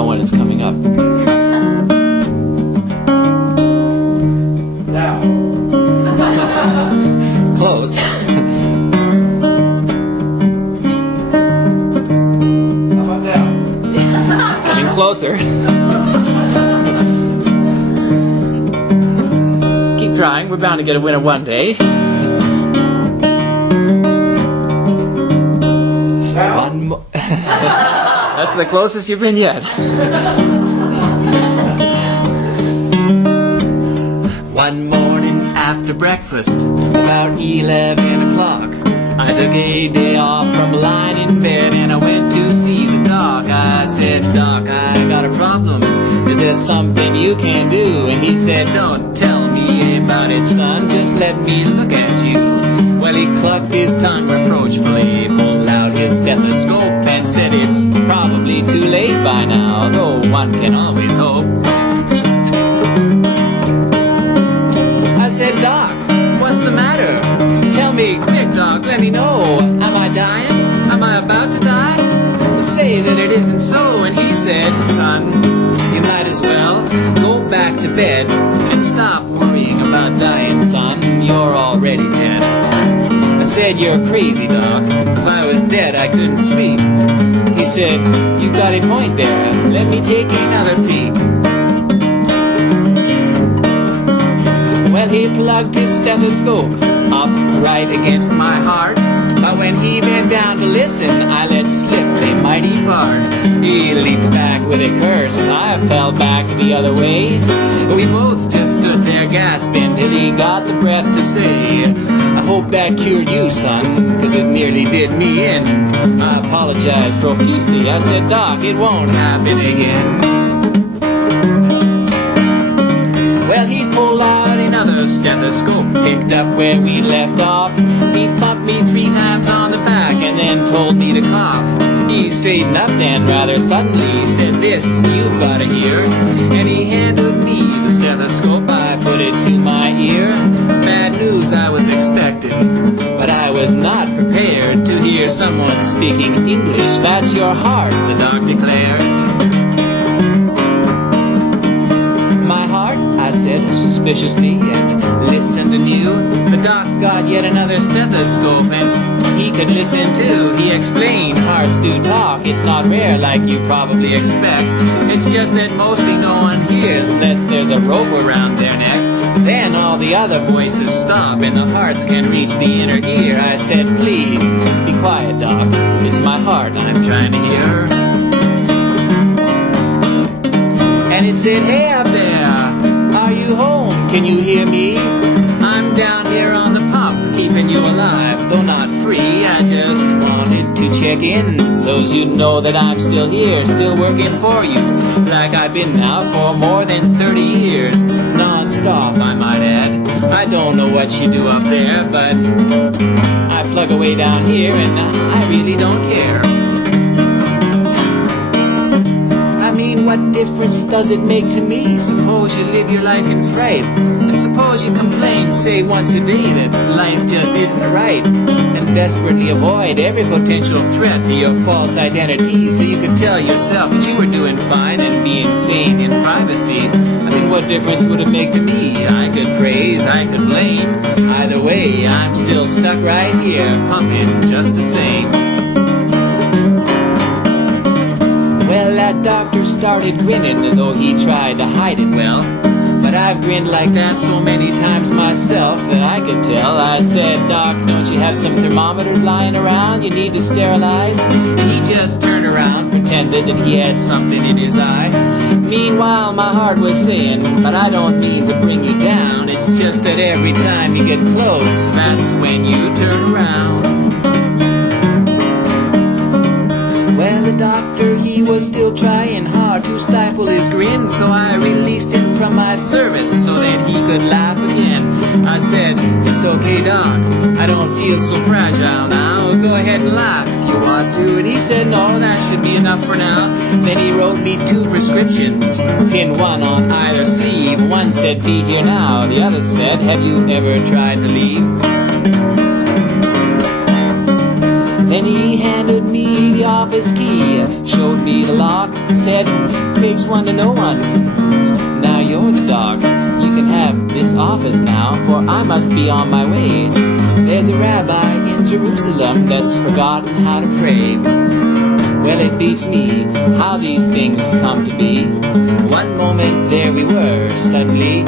tell when it's coming up. Now. Close. How about now? Getting closer. Keep trying. We're bound to get a winner one day. One more. That's the closest you've been yet. One morning after breakfast, about 11 o'clock, I took a day off from lying in bed and I went to see the doc. I said, Doc, I got a problem. Is there something you can do? And he said, don't tell me about it, son. Just let me look at you. Well, he clucked his tongue reproachfully, pulled out his stethoscope and said, it's probably too late by now, though one can always hope. I said, Doc, what's the matter? Tell me quick, Doc, let me know. Am I dying? Am I about to die? Say that it isn't so. And he said, son, you might as well go back to bed and stop worrying about dying, son. You're already dead. I said, you're crazy, Doc. If I was dead, I couldn't speak. He said, you've got a point there. Let me take another peek. Well, he plugged his stethoscope up right against my heart. But when he bent down to listen, I let slip a mighty fart. He leaped back with a curse. I fell back the other way. We both just stood there gasping till he got the breath to say, I hope that cured you, son, 'cause it nearly did me in. I apologized profusely. I said, Doc, it won't happen again. Well, he pulled out another stethoscope, picked up where we left off. He thumped me 3 times on the back and then told me to cough. He straightened up then rather suddenly, said, this you've got to hear. And he handed me the stethoscope. I put it to my ear. Bad news I was expecting, but I was not prepared to hear someone speaking English. That's your heart, the doc declared. My heart, I said suspiciously, and listened anew. The doc got yet another stethoscope, and he could listen too. He explained, hearts do talk. It's not rare like you probably expect. It's just that mostly no one hears unless there's a rope around their neck. Then all the other voices stop and the hearts can reach the inner ear. I said, please, be quiet, Doc. It's my heart I'm trying to hear. And it said, hey up there, are you home? Can you hear me? I'm down here on the pump, keeping you alive, though not free. I just wanted to check in, so's you know that I'm still here, still working for you, like I've been now for more than 30 years. Non-stop, I might add. I don't know what you do up there, but I plug away down here, and I really don't care. I mean, what difference does it make to me? Suppose you live your life in fright, and suppose you complain, say once a day, that life just isn't right, and desperately avoid every potential threat to your false identity, so you could tell yourself that you were doing fine and being sane in privacy. I mean, what difference would it make to me? I could praise, I could blame. Either way, I'm still stuck right here, pumping just the same. Well, that doctor started grinning, though he tried to hide it well. But I've grinned like that so many times myself that I could tell. I said, Doc, don't you have some thermometers lying around you need to sterilize? And he just turned around, pretended that he had something in his eye. Meanwhile, my heart was saying, but I don't mean to bring you down. It's just that every time you get close, that's when you turn around. Well, the doctor, he was still trying hard to stifle his grin, so I released him from my service so that he could laugh again. I said, it's okay, Doc, I don't feel so fragile now. Go ahead and laugh if you want to. And he said, no, that should be enough for now. Then he wrote me 2 prescriptions, pinned one on either sleeve. One said, be here now. The other said, have you ever tried to leave? Then he handed me the office key, showed me the lock, said, takes one to know one. Now you're the dog. You can have this office now, for I must be on my way. There's a rabbi in Jerusalem that's forgotten how to pray. Well, it beats me how these things come to be. One moment there we were, suddenly